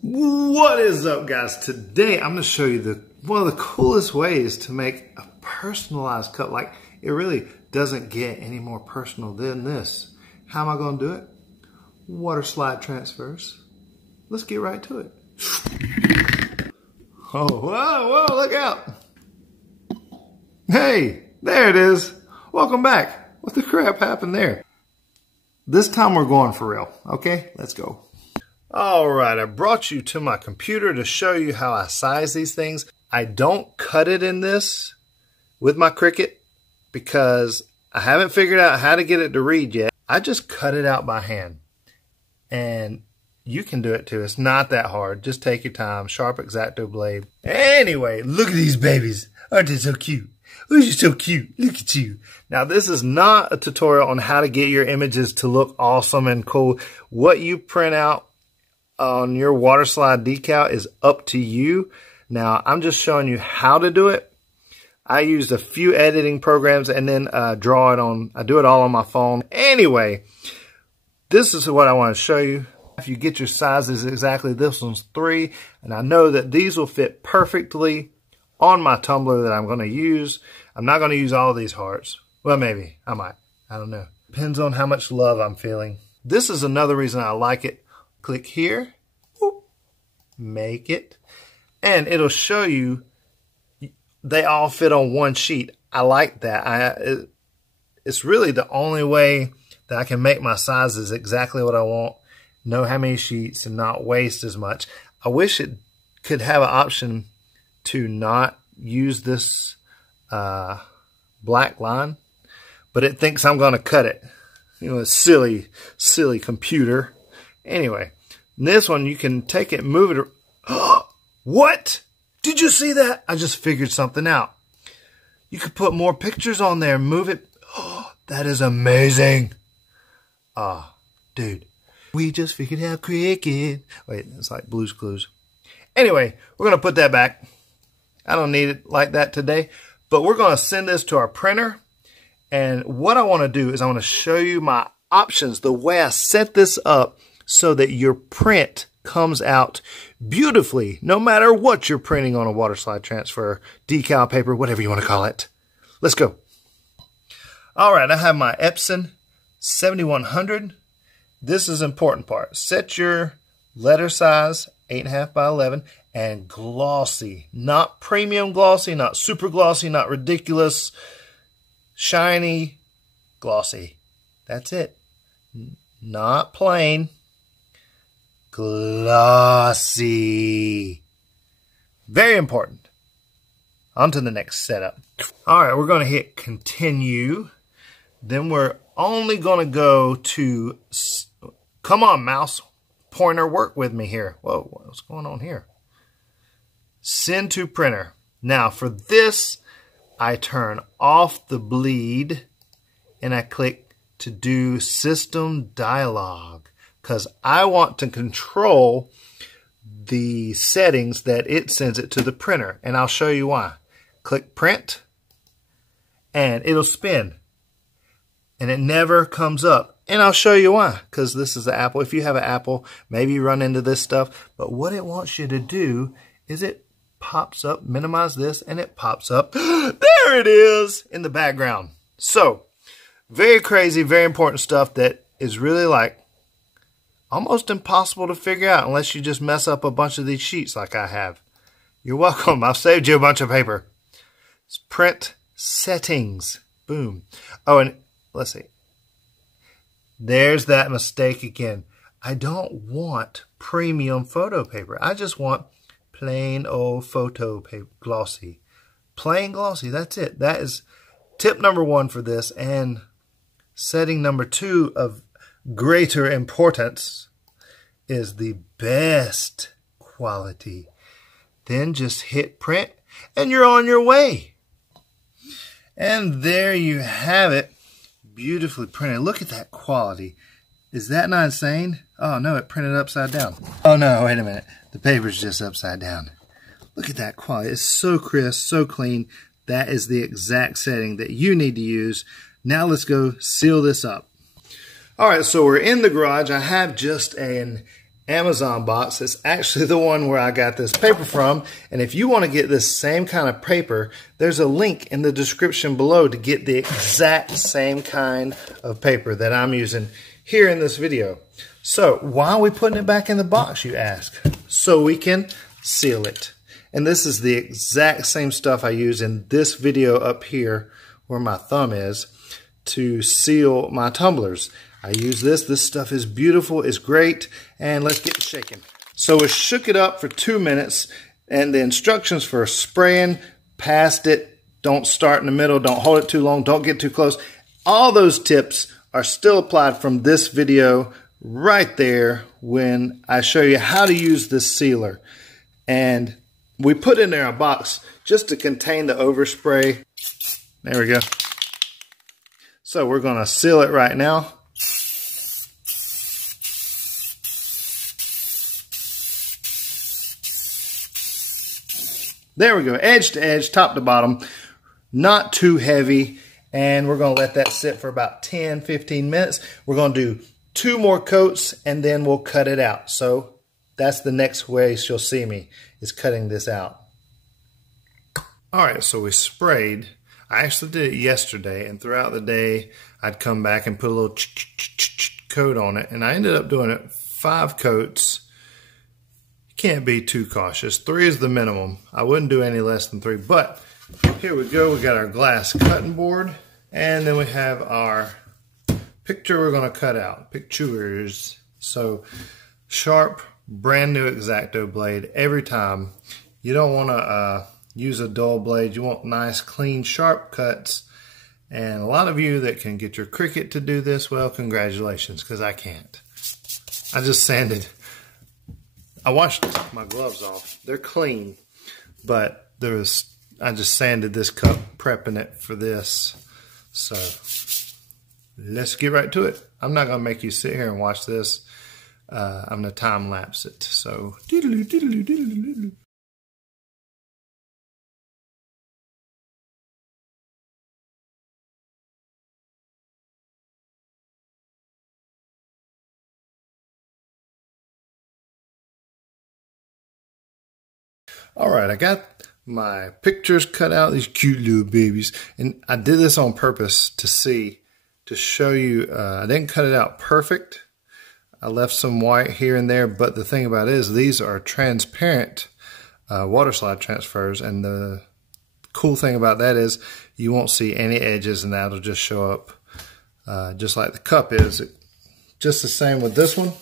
What is up, guys? Today I'm going to show you one of the coolest ways to make a personalized cup. Like, it really doesn't get any more personal than this. How am I going to do it? Waterslide transfers. Let's get right to it. Oh, whoa, whoa, look out. Hey, there it is. Welcome back. What the crap happened there? This time we're going for real. Okay, let's go. All right, I brought you to my computer to show you how I size these things. I don't cut it in this with my Cricut because I haven't figured out how to get it to read yet. I just cut it out by hand. And you can do it too. It's not that hard. Just take your time. Sharp X-Acto blade. Anyway, look at these babies. Aren't they so cute? Oh, you're so cute. Look at you. Now, this is not a tutorial on how to get your images to look awesome and cool. What you print out on your Waterslide decal is up to you. Now, I'm just showing you how to do it. I used a few editing programs and then I do it all on my phone. Anyway, this is what I want to show you. If you get your sizes exactly, this one's 3, and I know that these will fit perfectly on my tumbler that I'm going to use. I'm not going to use all of these hearts. Well, maybe. I might. I don't know. Depends on how much love I'm feeling. This is another reason I like it. Click here, whoop, make it, and it'll show you they all fit on one sheet. I like that. It's really the only way that I can make my sizes exactly what I want, know how many sheets, and not waste as much. I wish it could have an option to not use this black line, but it thinks I'm going to cut it. You know, a silly computer. Anyway, this one you can take it and move it. What? Did you see that? I just figured something out. You could put more pictures on there and move it. Oh, that is amazing. Ah, dude. We just figured out Cricut. Wait, it's like Blue's Clues. Anyway, we're going to put that back. I don't need it like that today. But we're going to send this to our printer. And what I want to do is I want to show you my options, the way I set this up, so that your print comes out beautifully, no matter what you're printing on a Waterslide transfer, decal paper, whatever you want to call it. Let's go. All right, I have my Epson 7100. This is the important part. Set your letter size, 8.5 by 11, and glossy. Not premium glossy, not super glossy, not ridiculous, shiny, glossy. That's it. Not plain. Glossy. Very important. On to the next setup. All right, we're going to hit continue. Then we're only going to go to, come on, mouse pointer, work with me here. Whoa, what's going on here? Send to printer. Now for this, I turn off the bleed and I click to do system dialog, because I want to control the settings that it sends it to the printer, and I'll show you why. Click print and it'll spin and it never comes up, and I'll show you why, because this is the Apple. If you have an Apple, maybe you run into this stuff, but what it wants you to do is it pops up, minimize this, and it pops up. There it is in the background. So very crazy, very important stuff that is really like almost impossible to figure out unless you just mess up a bunch of these sheets like I have. You're welcome. I've saved you a bunch of paper. It's print settings. Boom. Oh, and let's see. There's that mistake again. I don't want premium photo paper. I just want plain old photo paper, glossy. Plain glossy, that's it. That is tip number 1 for this. And setting number 2 of greater importance is the best quality. Then just hit print and you're on your way. And there you have it. Beautifully printed. Look at that quality. Is that not insane? Oh no, it printed upside down. Oh no, wait a minute. The paper's just upside down. Look at that quality. It's so crisp, so clean. That is the exact setting that you need to use. Now let's go seal this up. All right, so we're in the garage. I have just an Amazon box. It's actually the one where I got this paper from. And if you want to get this same kind of paper, there's a link in the description below to get the exact same kind of paper that I'm using here in this video. So why are we putting it back in the box, you ask? So we can seal it. And this is the exact same stuff I use in this video up here where my thumb is to seal my tumblers. I use this. This stuff is beautiful. It's great. And let's get shaking. So we shook it up for 2 minutes, and the instructions for spraying, past it, don't start in the middle, don't hold it too long, don't get too close. All those tips are still applied from this video right there when I show you how to use this sealer. And we put in there a box just to contain the overspray. There we go. So we're going to seal it right now. There we go, edge to edge, top to bottom, not too heavy. And we're going to let that sit for about 10-15 minutes. We're going to do 2 more coats and then we'll cut it out. So that's the next way she'll see me, is cutting this out. All right, so we sprayed. I actually did it yesterday, and throughout the day I'd come back and put a little coat on it, and I ended up doing it 5 coats. Can't be too cautious. 3 is the minimum. I wouldn't do any less than 3, but here we go. We got our glass cutting board, and then we have our picture we're going to cut out. Pictures. So sharp, brand new X-Acto blade every time. You don't want to use a dull blade. You want nice, clean, sharp cuts. And a lot of you that can get your Cricut to do this, well, congratulations, because I can't. I just sanded. I washed my gloves off. They're clean, but I just sanded this cup, prepping it for this. So let's get right to it. I'm not going to make you sit here and watch this. I'm going to time lapse it. So doodaloo, doodaloo, doodaloo, doodaloo. All right, I got my pictures cut out, these cute little babies, and I did this on purpose to show you. I didn't cut it out perfect. I left some white here and there, but the thing about it is these are transparent Waterslide transfers, and the cool thing about that is you won't see any edges, and that'll just show up just like the cup is. Just the same with this one.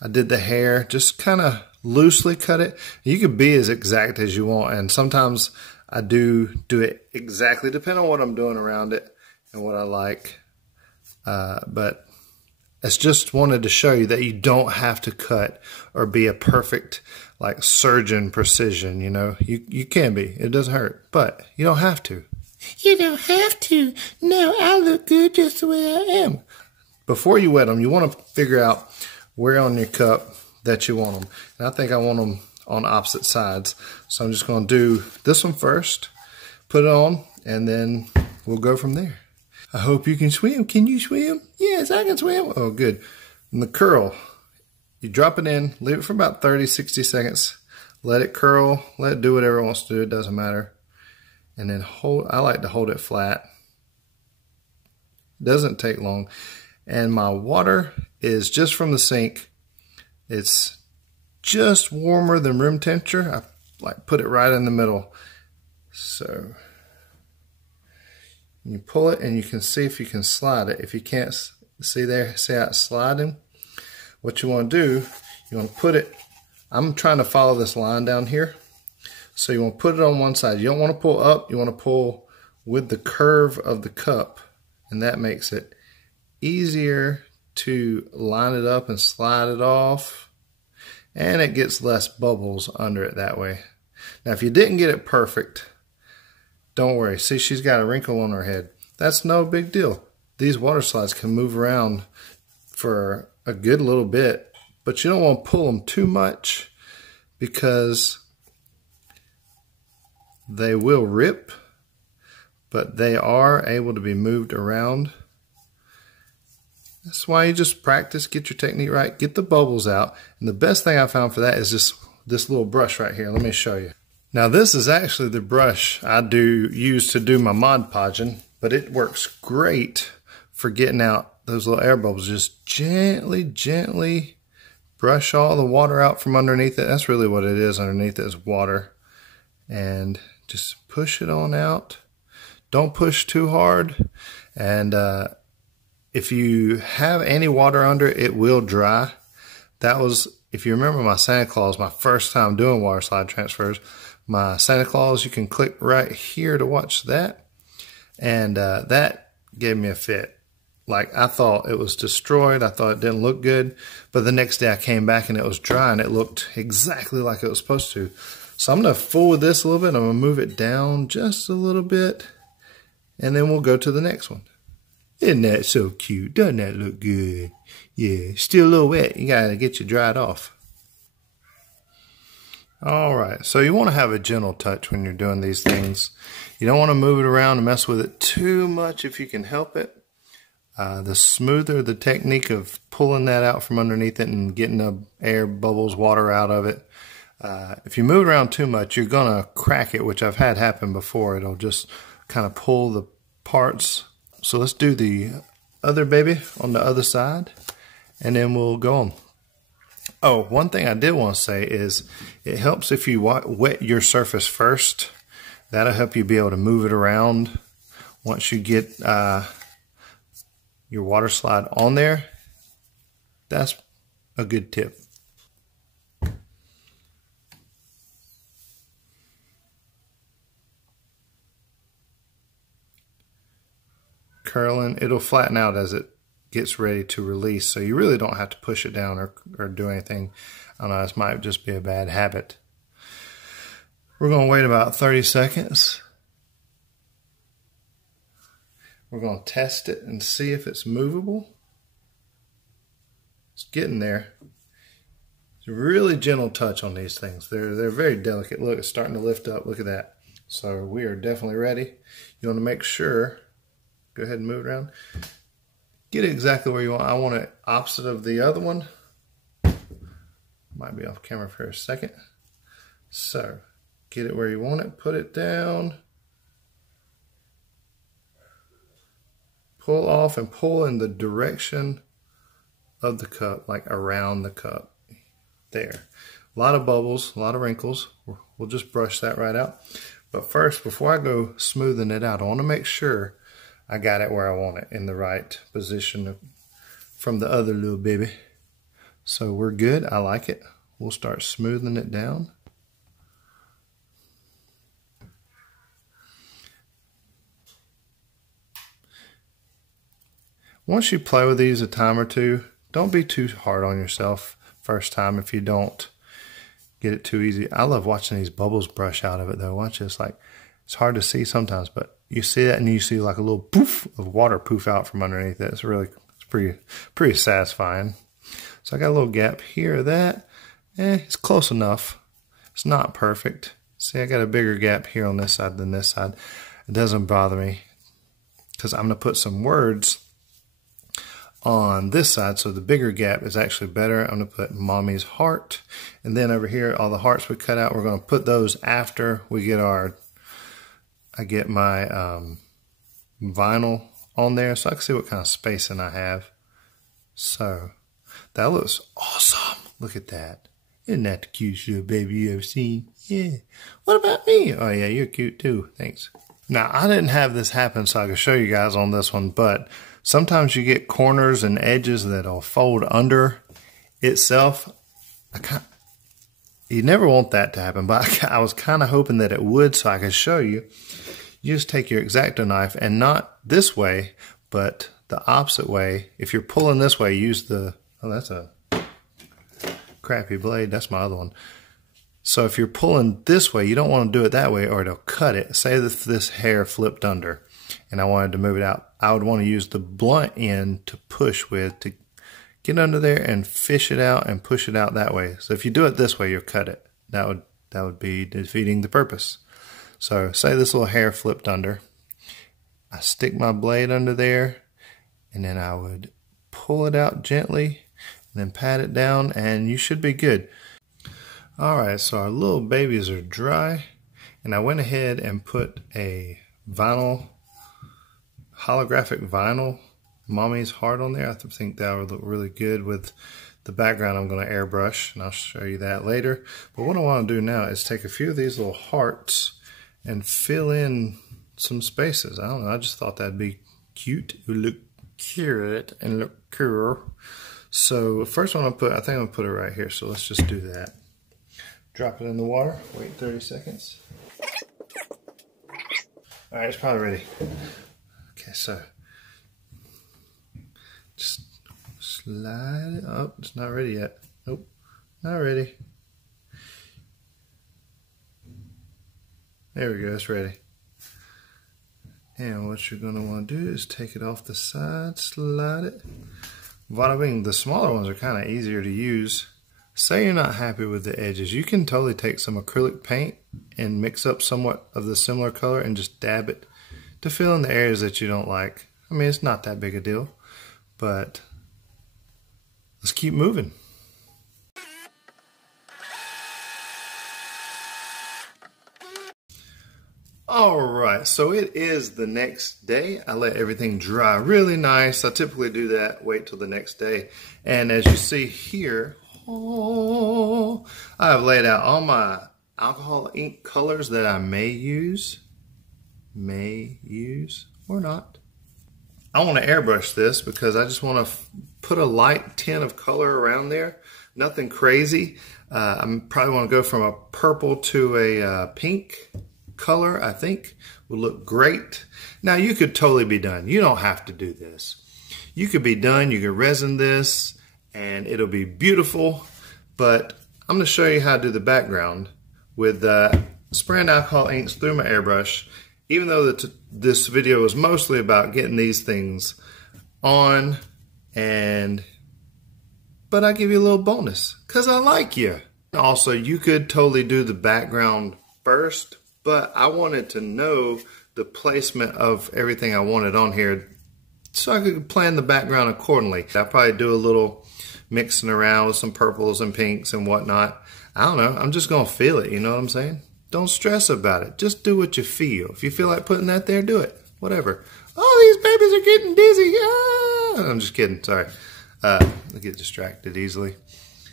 I did the hair, just kind of loosely cut it. You can be as exact as you want, and sometimes I do it exactly, depending on what I'm doing around it and what I like. But it's just wanted to show you that you don't have to cut or be a perfect like surgeon precision. You know, you can be. It doesn't hurt, but you don't have to. You don't have to. No, I look good just the way I am. Before you wet them, you want to figure out where on your cup that you want them. And I think I want them on opposite sides. So I'm just going to do this one first, put it on, and then we'll go from there. I hope you can swim. Can you swim? Yes, I can swim. Oh, good. And the curl, you drop it in, leave it for about 30-60 seconds. Let it curl, let it do whatever it wants to do. It doesn't matter. And then I like to hold it flat. It doesn't take long. And my water is just from the sink. It's just warmer than room temperature. I like put it right in the middle. So you pull it and you can see if you can slide it. If you can't see there, see how it's sliding? What you want to do, you want to put it, I'm trying to follow this line down here. So you want to put it on one side. You don't want to pull up, you want to pull with the curve of the cup. And that makes it easier to line it up and slide it off, and it gets less bubbles under it that way. Now if you didn't get it perfect, don't worry. See, she's got a wrinkle on her head. That's no big deal. These water slides can move around for a good little bit, but you don't want to pull them too much because they will rip, but they are able to be moved around. That's why you just practice, get your technique right, get the bubbles out. And the best thing I found for that is this little brush right here. Let me show you. Now this is actually the brush I use to do my Mod Podging, but it works great for getting out those little air bubbles. Just gently brush all the water out from underneath it. That's really what it is. Underneath it is water. And just push it on out. Don't push too hard. And if you have any water under it, it will dry. That was, if you remember my Santa Claus, my first time doing water slide transfers, my Santa Claus, you can click right here to watch that. And that gave me a fit. Like, I thought it was destroyed. I thought it didn't look good. But the next day I came back and it was dry and it looked exactly like it was supposed to. So I'm going to fool with this a little bit. I'm going to move it down just a little bit. And then we'll go to the next one. Isn't that so cute? Doesn't that look good? Yeah, still a little wet. You got to get you dried off. All right, so you want to have a gentle touch when you're doing these things. You don't want to move it around and mess with it too much if you can help it. The smoother the technique of pulling that out from underneath it and getting the air bubbles, water out of it. If you move it around too much, you're going to crack it, which I've had happen before. It'll just kind of pull the parts. So let's do the other baby on the other side, and then we'll go on. Oh, one thing I did want to say is it helps if you wet your surface first. That'll help you be able to move it around once you get your water slide on there. That's a good tip. Curling, it'll flatten out as it gets ready to release, so you really don't have to push it down or do anything. I don't know, this might just be a bad habit. We're going to wait about 30 seconds. We're going to test it and see if it's movable. It's getting there. It's a really gentle touch on these things. They're very delicate. Look, it's starting to lift up. Look at that. So we are definitely ready. You want to make sure, go ahead and move it around. Get it exactly where you want. I want it opposite of the other one. Might be off camera for a second. So, get it where you want it. Put it down. Pull off and pull in the direction of the cup, like around the cup. There. A lot of bubbles, a lot of wrinkles. We'll just brush that right out. But first, before I go smoothing it out, I want to make sure I got it where I want it, in the right position from the other little baby. So we're good. I like it. We'll start smoothing it down. Once you play with these a time or two, don't be too hard on yourself first time if you don't get it too easy. I love watching these bubbles brush out of it though. Watch this, like, it's hard to see sometimes, but you see that and you see like a little poof of water poof out from underneath it. It's pretty satisfying. So I got a little gap here, that. It's close enough. It's not perfect. See, I got a bigger gap here on this side than this side. It doesn't bother me because I'm going to put some words on this side, so the bigger gap is actually better. I'm going to put Mommy's heart, and then over here, all the hearts we cut out, we're going to put those after we get I get my vinyl on there, so I can see what kind of spacing I have. So that looks awesome. Look at that. Isn't that the cutest little baby you ever seen? Yeah. What about me? Oh yeah, you're cute too. Thanks. Now, I didn't have this happen so I could show you guys on this one, but sometimes you get corners and edges that'll fold under itself. You never want that to happen, but I was kind of hoping that it would so I could show you. You just take your X-Acto knife, and not this way, but the opposite way. If you're pulling this way, use the, oh, that's a crappy blade. That's my other one. So if you're pulling this way, you don't want to do it that way or it'll cut it. Say that this hair flipped under and I wanted to move it out. I would want to use the blunt end to push with to get under there and fish it out and push it out that way. So if you do it this way, you'll cut it. That would be defeating the purpose. So say this little hair flipped under. I stick my blade under there and then I would pull it out gently and then pat it down and you should be good. Alright, so our little babies are dry, and I went ahead and put a vinyl, holographic vinyl mommy's heart on there. I think that would look really good with the background I'm going to airbrush, and I'll show you that later. But what I want to do now is take a few of these little hearts and fill in some spaces. I don't know, I just thought that'd be cute. It would look cute and look cool. So first one I think I'm going to put it right here, so let's just do that. Drop it in the water, wait 30 seconds. Alright, it's probably ready. Okay, so just slide it up. It's not ready yet. Nope, not ready. There we go, it's ready. And what you're going to want to do is take it off the side, slide it. Bada bing. The smaller ones are kind of easier to use. Say you're not happy with the edges, you can totally take some acrylic paint and mix up somewhat of the similar color and just dab it to fill in the areas that you don't like. I mean, it's not that big a deal, but let's keep moving. Alright, so it is the next day. I let everything dry really nice. I typically do that, wait till the next day. And as you see here, I have laid out all my alcohol ink colors that I may use or not. I want to airbrush this because I just want to put a light tint of color around there. Nothing crazy. I probably want to go from a purple to a pink color. I think would look great. Now you could totally be done. You don't have to do this. You could be done. You could resin this and it'll be beautiful. But I'm going to show you how to do the background with spraying alcohol inks through my airbrush. Even though this video is mostly about getting these things on, but I give you a little bonus because I like you. Also, you could totally do the background first, but I wanted to know the placement of everything I wanted on here so I could plan the background accordingly. I'll probably do a little mixing around with some purples and pinks and whatnot. I don't know, I'm just gonna feel it, you know what I'm saying? Don't stress about it, just do what you feel. If you feel like putting that there, do it, whatever. Oh, these babies are getting dizzy. Ah! I'm just kidding, sorry. I get distracted easily.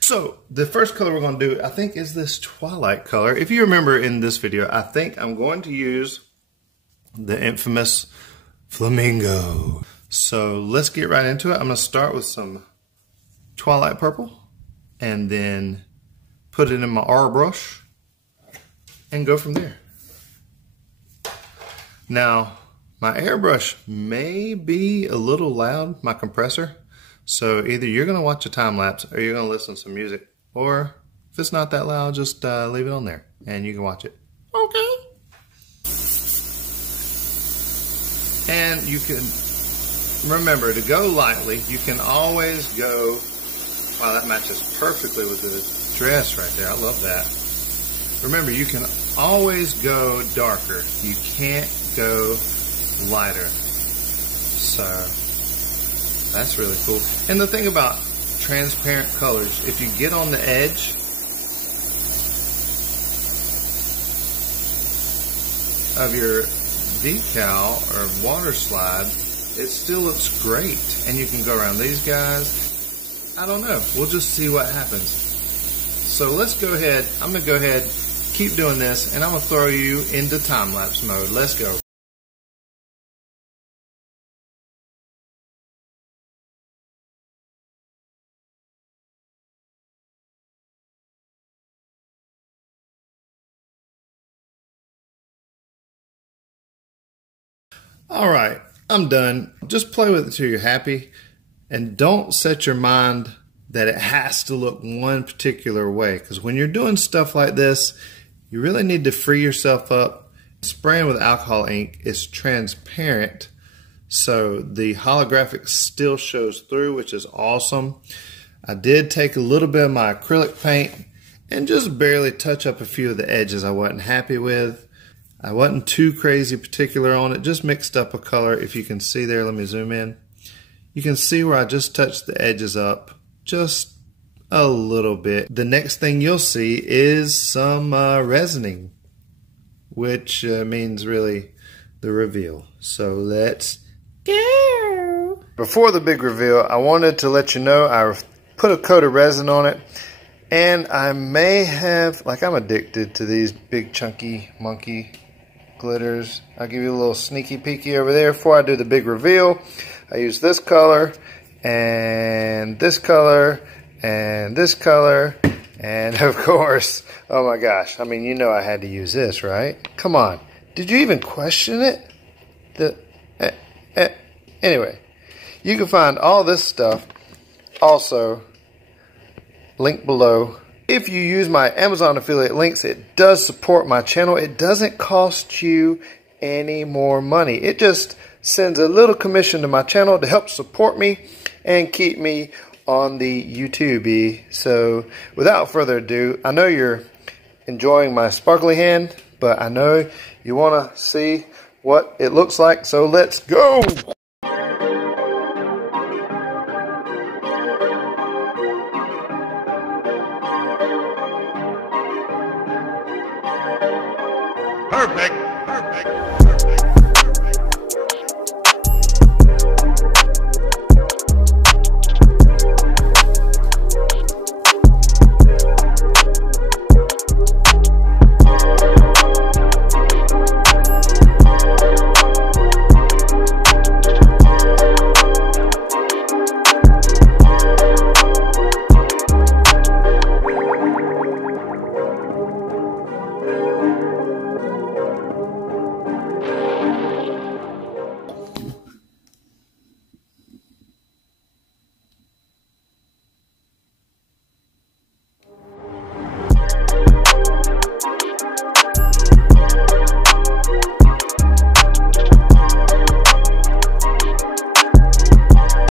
So the first color we're gonna do, I think, is this twilight color. If you remember in this video, I think I'm going to use the infamous flamingo. So let's get right into it. I'm gonna start with some twilight purple and then put it in my airbrush and go from there. Now my airbrush may be a little loud, my compressor, so either you're going to watch a time lapse or you're going to listen to some music, or if it's not that loud, just leave it on there and you can watch it. Okay. And you can remember to go lightly. You can always go. Wow, that matches perfectly with the dress right there. I love that. Remember, you can always go darker. You can't go lighter. So that's really cool. And the thing about transparent colors, if you get on the edge, of your decal or water slide, it still looks great. And you can go around these guys. I don't know. We'll just see what happens. So let's go ahead. I'm going to go ahead, keep doing this, and I'm going to throw you into time-lapse mode. Let's go. All right, I'm done. Just play with it till you're happy, and don't set your mind that it has to look one particular way, because when you're doing stuff like this, you really need to free yourself up. Spraying with alcohol ink is transparent, so the holographic still shows through, which is awesome. I did take a little bit of my acrylic paint and just barely touch up a few of the edges I wasn't happy with. I wasn't too crazy particular on it, just mixed up a color. If you can see there, let me zoom in. You can see where I just touched the edges up just a little bit. The next thing you'll see is some resining, which means really the reveal. So let's go. Before the big reveal, I wanted to let you know I put a coat of resin on it, and I may have, like, I'm addicted to these big chunky monkey glitters. I'll give you a little sneaky peeky over there before I do the big reveal. I use this color and this color and this color, and of course, oh my gosh, I mean, you know I had to use this, right? Come on, did you even question it? Anyway, you can find all this stuff also linked below. If you use my Amazon affiliate links, it does support my channel. It doesn't cost you any more money. It just sends a little commission to my channel to help support me and keep me on the YouTube. So without further ado, I know you're enjoying my sparkly hand, but I know you want to see what it looks like, so let's go! Perfect.